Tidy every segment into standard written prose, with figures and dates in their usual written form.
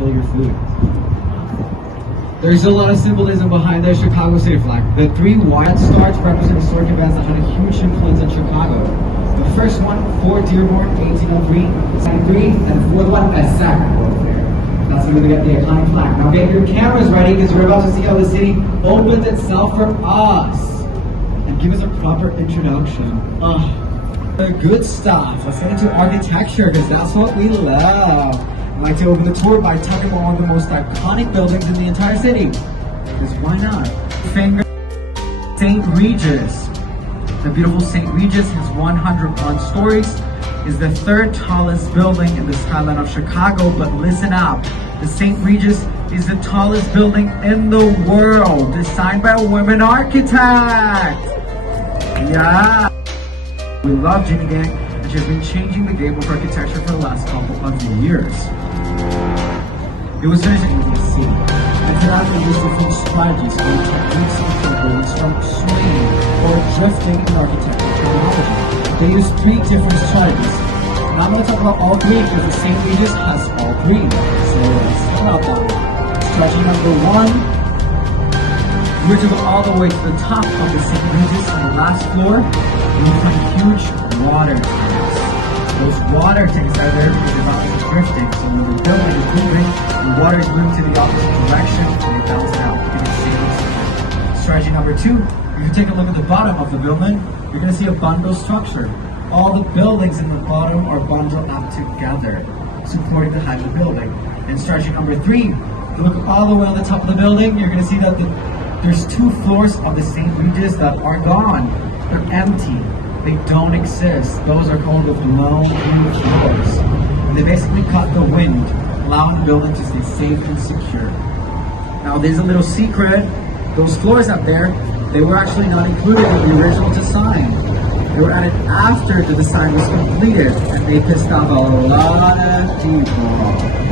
steal your food. There's a lot of symbolism behind the Chicago city flag. The three white stars represent historic events that had a huge influence in Chicago. The first one, Fort Dearborn, 1803, and the fourth one, a sack warfare. That's where we get the iconic flag. Now get your cameras ready because we're about to see how the city opens itself for us. And give us a proper introduction. The good stuff. Let's get into architecture because that's what we love. I'd like to open the tour by talking about one of the most iconic buildings in the entire city. Because why not? St. Regis. The beautiful St. Regis has 101 stories, is the third tallest building in the skyline of Chicago, but listen up. The St. Regis is the tallest building in the world, designed by a women architect. Yeah. We love Ginny Gang, and she's been changing the game of architecture for the last couple of years. It was finished in DC, and for that they used different strategies or techniques to keep buildings from swaying or drifting in architectural terminology. They used three different strategies. Now I'm going to talk about all three because the St. Regis has all three. So let's talk about that one. Strategy number one, we're to go all the way to the top of the St. Regis on the last floor. We find huge water tanks. Those water tanks are there because the mountain is drifting. So when the building is moving, the water is moving to the opposite direction and it bounces out. Strategy number two, if you take a look at the bottom of the building, you're going to see a bundle structure. All the buildings in the bottom are bundled up together, supporting the height of the building. And strategy number three, if you look all the way on the top of the building, you're going to see that there's two floors of the St. Regis that are gone. They're empty. They don't exist. Those are called the blown roof floors. And they basically cut the wind, allowing the building to stay safe and secure. Now there's a little secret. Those floors up there, they were actually not included in the original design. They were added after the design was completed, and they pissed off a lot of people.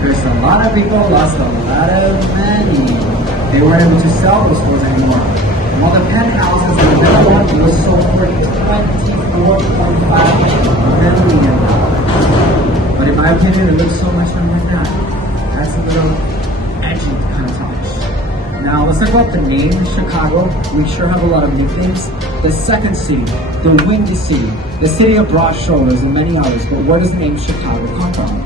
There's a lot of people lost a lot of money. They weren't able to sell those floors anymore. While the penthouses in the middle one was sold for $24.5 million. But in my opinion, it looks so much better like that. That's a little edgy kind of touch. Now let's talk about the name Chicago. We sure have a lot of nicknames. The second city, the windy city, the city of broad shoulders, and many others. But where does the name Chicago come from?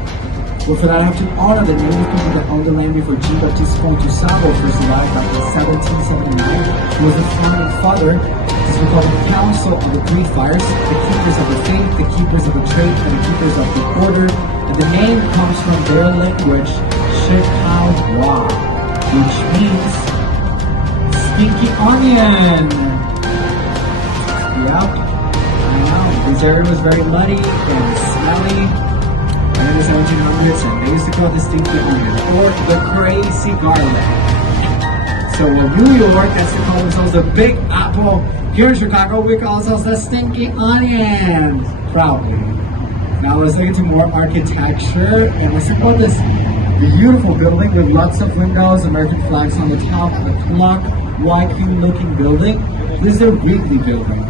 Well, for that I have to honor the native people that owned the land before Jean-Baptiste Pontusabo first arrived back in 1779. He was the founding father. This was called the Council of the Three Fires, the keepers of the faith, the keepers of the trade, and the keepers of the order. And the name comes from their language, Chicago, which means stinky onion. Yep, I know. This area was very muddy and smelly. And in the 1700s, and they used to call it the stinky onion or the crazy garlic. So when New York gets to call themselves the Big Apple, here in Chicago we call ourselves the stinky onions. Proudly. Now let's look into more architecture and let's talk about this beautiful building with lots of windows, American flags on the top, a clock, Viking looking building. This is a Wrigley Building.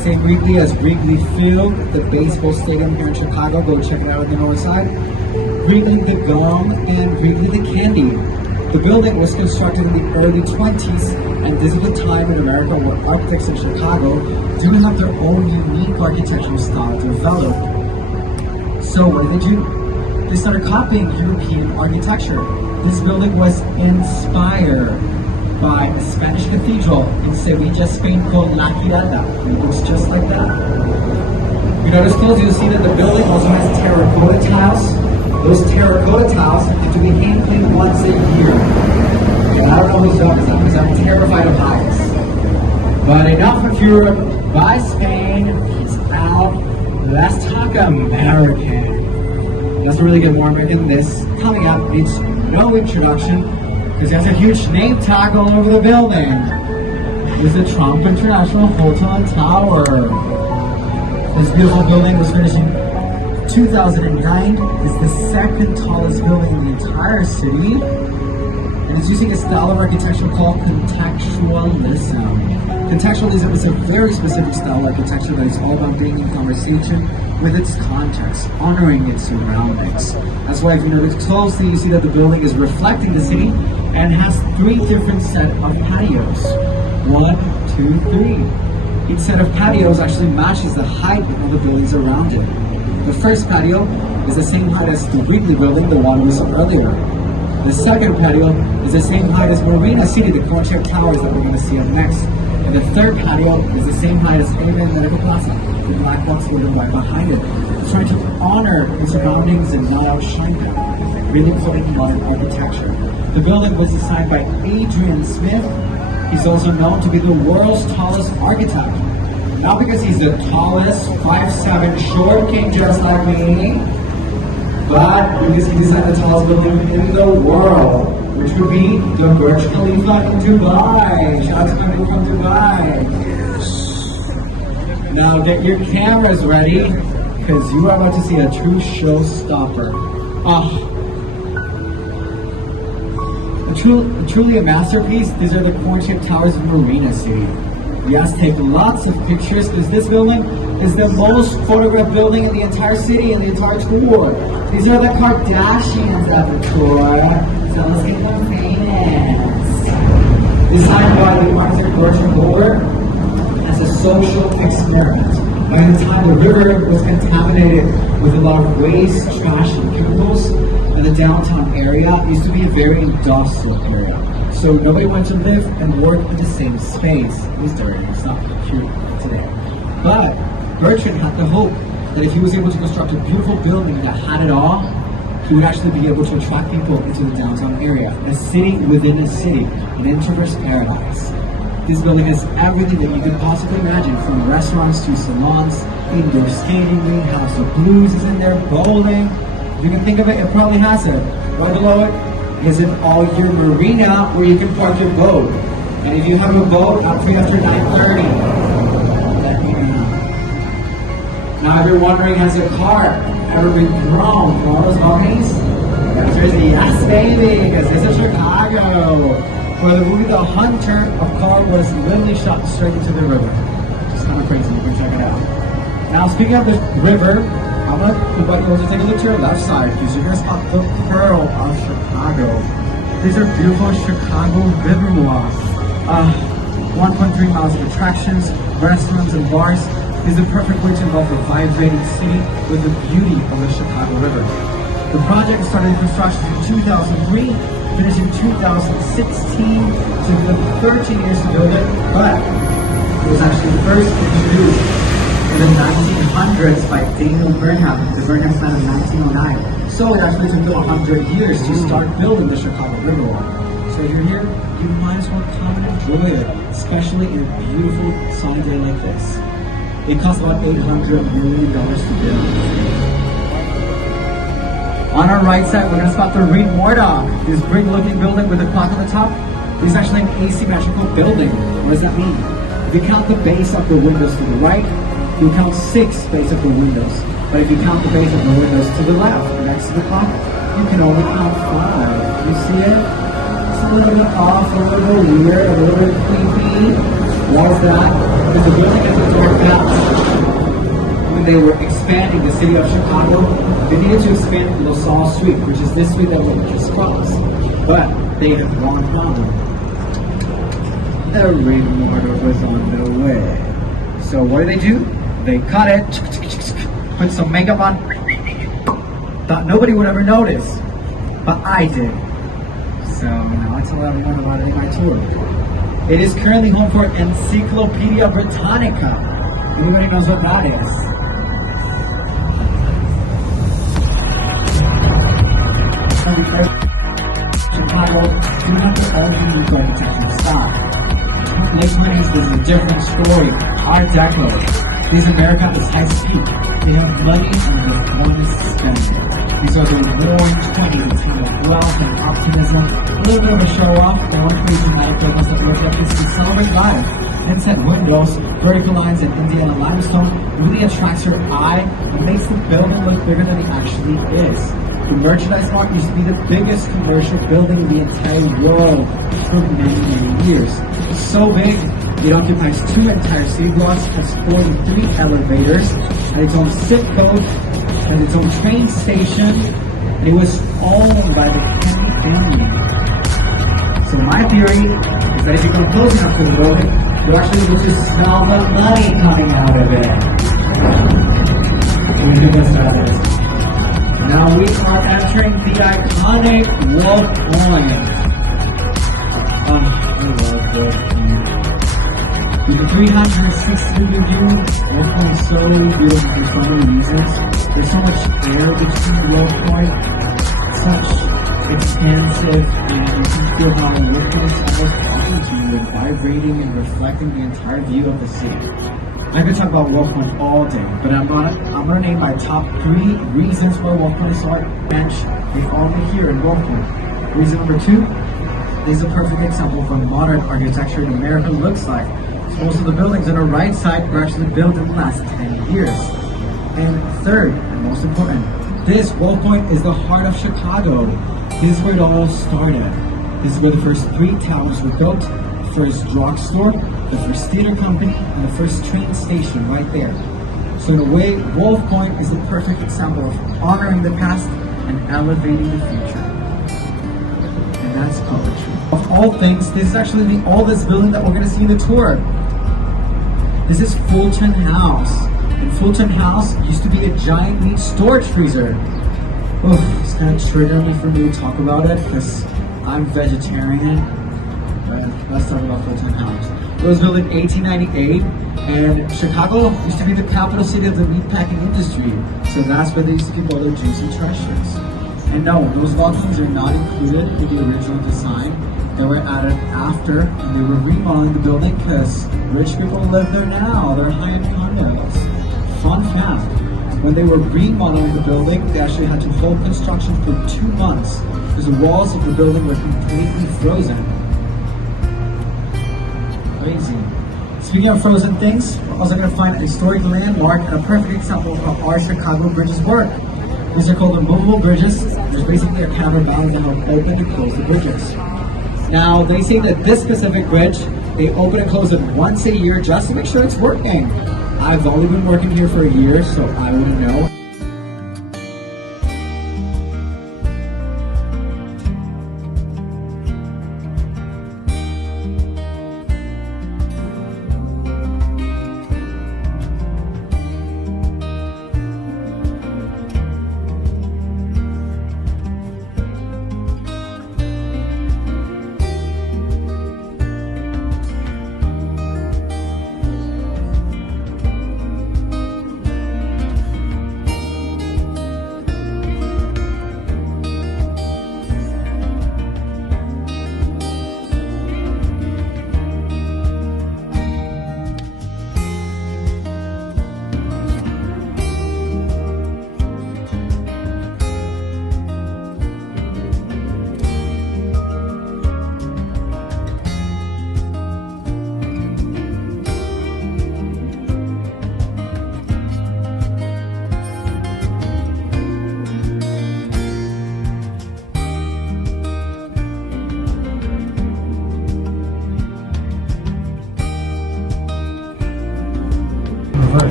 St. Wrigley as Wrigley Field, the baseball stadium here in Chicago. Go check it out on the north side. Wrigley the Gum and Wrigley the Candy. The building was constructed in the early 20s, and this is the time in America where architects in Chicago didn't have their own unique architectural style developed. So what did they do? They started copying European architecture. This building was inspired by a Spanish cathedral in Sevilla, Spain called La Giralda. It looks just like that. You notice close, you'll see that the building also has terracotta tiles. Those terracotta tiles have to be hand cleaned once a year. And I don't know whose job is that because I'm terrified of heights. But enough of Europe. Bye Spain. Peace out. Let's talk American. Let's really get more American. This coming up needs no introduction because it has a huge name tag all over the building. This is the Trump International Hotel and Tower. This beautiful building was finished in 2009. It's the second tallest building in the entire city. And it's using a style of architecture called contextualism. Contextualism is a very specific style of architecture that is all about being in conversation with its context, honoring its surroundings. That's why if you notice closely, you see that the building is reflecting the city and has 3 different set of patios. 1, 2, 3. Each set of patios actually matches the height of the buildings around it. The first patio is the same height as the Wrigley Building, the one we saw earlier. The second patio is the same height as Marina City, the Sears Towers that we're going to see up next. And the third patio is the same height as Amen Medical Plaza, the black box building right behind it. It's trying to honor the surroundings and not outshine them, really putting modern architecture. The building was designed by Adrian Smith. He's also known to be the world's tallest architect. Not because he's the tallest, 5'7" short king just like me, but because he designed the tallest building in the world, which would be the Burj Khalifa in Dubai. Shout out to people from Dubai. Now get your cameras ready, because you are about to see a true showstopper. Truly a masterpiece. These are the corn-shaped towers of Marina City. You have to take lots of pictures, because this building is the most photographed building in the entire city, in the entire tour. These are the Kardashians of the tour, so let's get them famous. Designed by the architect Bertrand Boulder as a social experiment. By the time the river was contaminated with a lot of waste, trash, and chemicals, and the downtown area used to be a very industrial area. So nobody wanted to live and work in the same space. It was dirty, it's not cute today. But Bertrand had the hope that if he was able to construct a beautiful building that had it all, he would actually be able to attract people into the downtown area, a city within a city, an introverse paradise. This building has everything that you could possibly imagine, from restaurants to salons, indoor skating rink, House of Blues is in there, bowling. If you can think of it, it probably has it. Right below it is an all-year marina where you can park your boat. And if you have a boat, I'm free after 9:30. Let me know. Now if you're wondering, has your car ever been thrown from all those balconies? The answer is yes, baby, because this is Chicago, where the movie The Hunter of Car was literally shot straight into the river. It's kind of crazy, you can check it out. Now speaking of the river, I'm going to invite you to take a look to your left side, because you're going to spot the Pearl of Chicago. These are beautiful Chicago river walks. 1.3 miles of attractions, restaurants, and bars. Is the perfect way to involve a vibrating city with the beauty of the Chicago River. The project started construction in 2003, finished in 2016, took them 13 years to build it, but it was actually first introduced in the 1900s by Daniel Burnham, the Burnham plan in 1909. So it actually took them 100 years to start building the Chicago Riverwalk. So if you're here, you might as well come and enjoy it, especially in a beautiful sunny day like this. It costs about $800 million to build. On our right side, we're going to spot the Reed Murdoch. This brick-looking building with a clock on the top is actually an asymmetrical building. What does that mean? If you count the base of the windows to the right, you count 6 base of the windows. But if you count the base of the windows to the left, next to the clock, you can only count 5. You see it? It's a little bit off, a little bit weird, a little bit creepy. Why is that? Because the building has a door pass. When they were expanding the city of Chicago, they needed to expand LaSalle Street, which is this street that we just crossed. But they had one problem. The Reed Murdoch was on the way. So what did they do? They cut it, put some makeup on, thought nobody would ever notice. But I did. So now I tell everyone about it in my tour. It is currently home for Encyclopedia Britannica. Everybody knows what that is. Chicago, do not all unique architecture style. Lakeland is a different story. Art Deco. These America is high speed. They have money and they want to spend it. These are the orange 20s, a team of wealth and optimism. A little bit of a show off. The one crazy dramatic purpose that look like is to celebrate life. Inset windows, vertical lines, and Indiana limestone really attracts your eye and makes the building look bigger than it actually is. The Merchandise Mart used to be the biggest commercial building in the entire world for many, many years. It's so big It occupies 2 entire C blocks, has 43 elevators, and its own zip code, and its own train station. It was owned by the Kennedy family. So my theory is that if you come close enough to the building, you'll actually be able to smell the money coming out of it. So we can guess what that is. Now we are entering the iconic Wolf Point. I love Wolf Point. With the 360-degree view, Wolf Point is so beautiful for so many reasons. There's so much air between Wolf Point, such expansive, and you can feel how Wolf Point is talking to you and vibrating and reflecting the entire view of the city. I could talk about Wolf Point all day, but I'm gonna name my top 3 reasons why Wolf Point is so bench we only here in Wolf Point. Reason number 2 is a perfect example of what modern architecture in America looks like. So most of the buildings on the right side were actually built in the last 10 years. And third, and most important, this Wolf Point is the heart of Chicago. This is where it all started. This is where the first 3 towers were built, the first drugstore, the first theater company, and the first train station right there. So in a way, Wolf Point is the perfect example of honoring the past and elevating the future. And that's poetry. Of all things, this is actually the oldest building that we're going to see in the tour. This is Fulton House. And Fulton House used to be a giant meat storage freezer. It's kind of triggering for me to talk about it because I'm vegetarian. But let's talk about Fulton House. It was built in 1898, and Chicago used to be the capital city of the meatpacking industry. So that's where they used to keep all their juicy treasures. And no, those balconies are not included in the original design. They were added after, and they were remodeling the building because rich people live there now. They're high-end condos. Fun fact, when they were remodeling the building, they actually had to hold construction for 2 months because the walls of the building were completely frozen. Crazy. Speaking of frozen things, we're also going to find a historic landmark and a perfect example of how our Chicago bridges work. These are called immovable bridges. There's basically a counterbalance to help open and close the bridges. Now, they say that this specific bridge, they open and close it once a year just to make sure it's working. I've only been working here for a year, so I wouldn't know.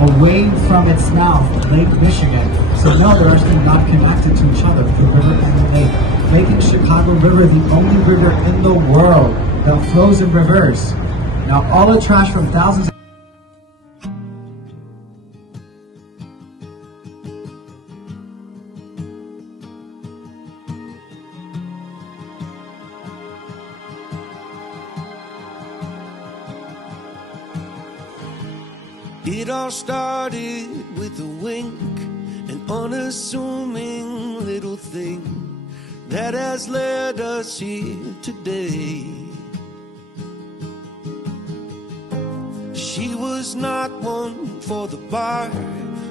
Away from its mouth, Lake Michigan. So no, they're actually not connected to each other, the river and the lake, making Chicago River the only river in the world that flows in reverse. Now all the trash from thousands It all started with a wink, an unassuming little thing that has led us here today. She was not one for the bar,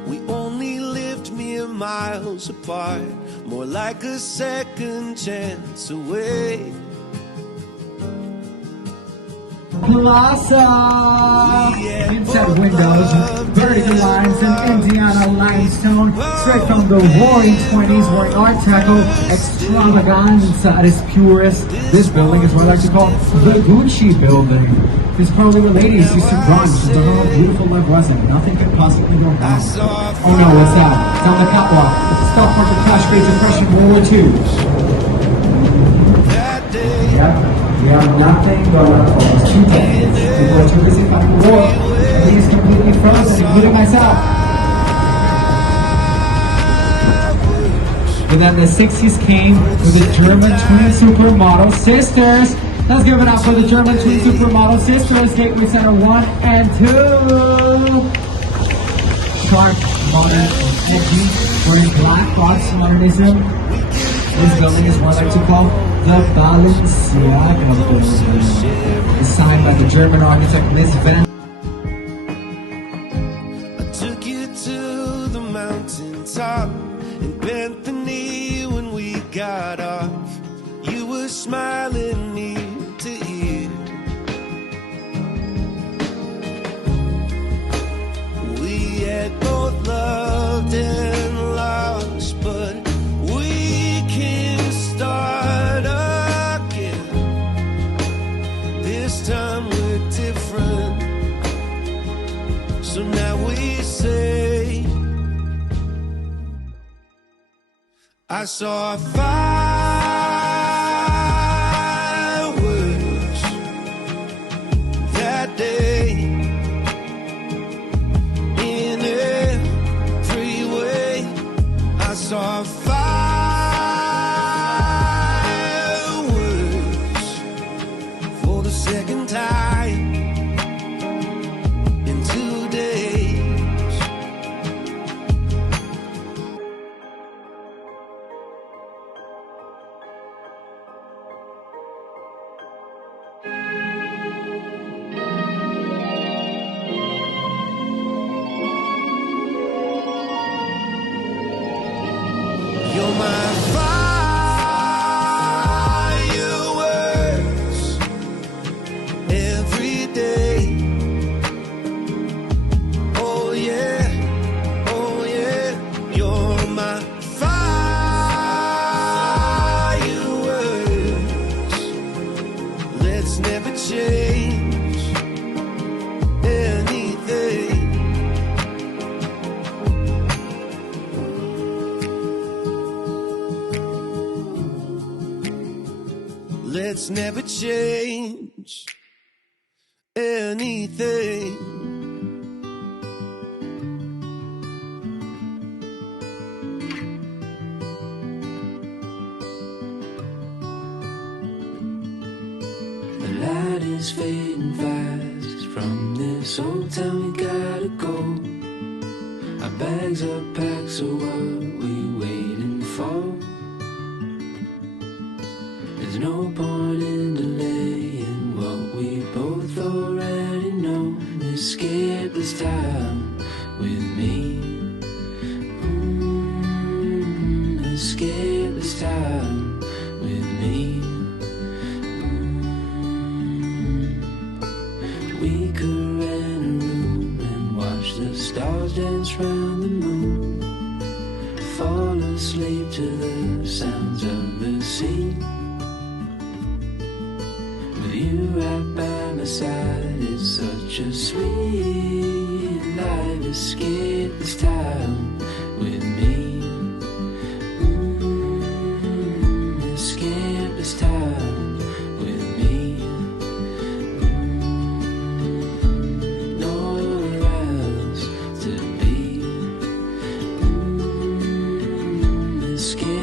we only lived mere miles apart, more like a second chance away. Plaza! Inside windows, vertical lines and Indiana lines stone, straight from the roaring 20s, wearing Art Deco extravaganza at its purest. This building is what I like to call the Gucci Building. This probably the ladies used to grunge and to how beautiful life wasn't. Nothing could possibly go wrong. Oh no, what's that? It's on the catwalk. Stock market crash creates depression, World War II. Yep, we have nothing going for almost 2 decades. People are too busy fighting the war. Everything is completely frozen, including myself. But then the 60s came with the German twin supermodel sisters. Let's give it up for the German twin supermodel sisters, Gateway Center 1 and 2. Sharp, modern, edgy, wearing black box modernism. This building is what I like to call the Balenciaga Building. Designed by the German architect Miss Van. I took you to the mountaintop and bent the knee when we got off. You were smiling ear to ear. We had both loved and lost, but we can start again. This time we're different, so now we say, I saw fireworks that day in every way. I saw fireworks for the second time in 2 days. You're my fireworks every day. Oh yeah, you're my fireworks. Let's never change anything. Let's never change anything. The light is fading fast. From this old town we gotta go. Our bags are packed, so what we waiting for? There's no point in delaying what we both already know. Escape this time with me. Escape this time with me. We could rent a room and watch the stars dance round the moon. Fall asleep to the sounds of the sea. With you right by my side, it's such a sweet life. Escape this time with me. Escape this time with me. Nowhere else to be. Escape